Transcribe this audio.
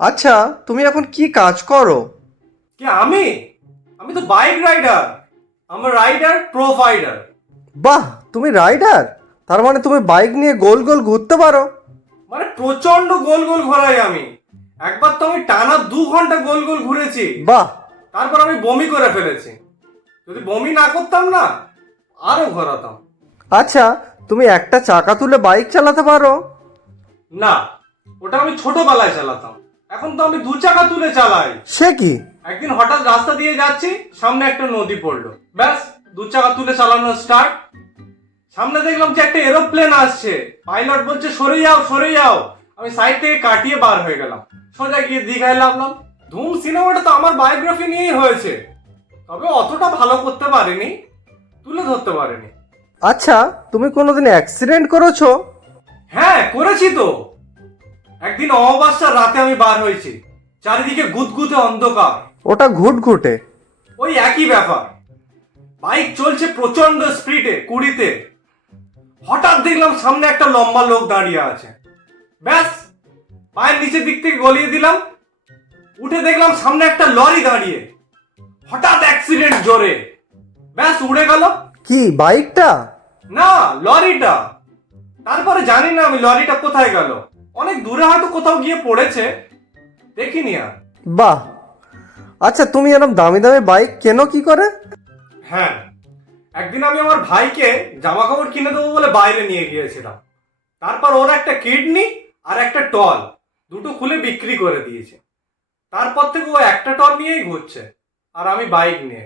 আচ্ছা, তুমি এখন কি কাজ করো? কে আমি আমি তো বাইক রাইডার। আমার রাইডার প্রোভাইডার। বাহ, তুমি রাইডার? তার মানে তুমি বাইক নিয়ে গোল গোল ঘুরতে পারো? মানে প্রচন্ড গোল গোল ঘোরাই আমি। একবার তো আমি টানা 2 ঘন্টা গোল গোল ঘুরেছি। বাহ। তারপর আমি বমি করে ফেলেছি। যদি বমি না করতাম না, আরো ঘোরাতাম। আচ্ছা, তুমি একটা চাকা তুলে বাইক চালাতে পারো? না, ওটা আমি ছোটবেলায় চালাতাম। এখন তো আমি 2 চাকা তুলে চালাই। সে কি? একদিন হঠাৎ রাস্তা দিয়ে যাচ্ছি, সামনে একটা নদী পড়লো, ব্যাস 2 চাকা তুলে চালানো স্টার্ট। সামনে দেখলাম যে একটা এরোপ্লেন আসছে, পাইলট বলছে সরে যাও সরে যাও। আমি সাইড থেকে কাটিয়ে বার হয়ে গেলাম, সোজা গিয়ে দীঘায় নামলাম। ধুম সিনেমাটা তো আমার বায়োগ্রাফি নিয়েই হয়েছে, তবে অতটা ভালো করতে পারিনি, তুলে ধরতে পারিনি। আচ্ছা, তুমি কোনোদিন অ্যাক্সিডেন্ট করেছো? হ্যাঁ করেছি তো। একদিন অমাবস্যার রাতে আমি বার হয়েছি, চারিদিকে গুদগুদে অন্ধকার। ওটা ঘুটঘুটে। ওই একই ব্যাপার। বাইক চলছে প্রচন্ড স্পিডে 20-তে। হঠাৎ দেখলাম সামনে একটা লম্বা লোক দাঁড়িয়ে আছে, ব্যাস পায়ের নিচের দিক থেকে গলিয়ে দিলাম। উঠে দেখলাম সামনে একটা লরি দাঁড়িয়ে, হঠাৎ অ্যাক্সিডেন্ট জোরে, ব্যাস উড়ে গেল। কি, বাইকটা? না, লরিটা। তারপরে জানি না আমি লরিটা কোথায় গেল, অনেক দূরে হয়তো কোথাও গিয়ে পড়েছে, দেখিনি আর। বাহ। আচ্ছা, তুমি এরকম দামি দামি বাইক কেনো কি করে? হ্যাঁ, একদিন আমি আমার ভাইকে জামা কাপড় কিনে দেবো বলে বাইরে নিয়ে গিয়েছিলাম। তারপর ওর একটা কিডনি আর একটা টল দুটো খুলে বিক্রি করে দিয়েছে। তারপর থেকে ও একটা টল নিয়েই ঘুরছে, আর আমি বাইক নিয়ে।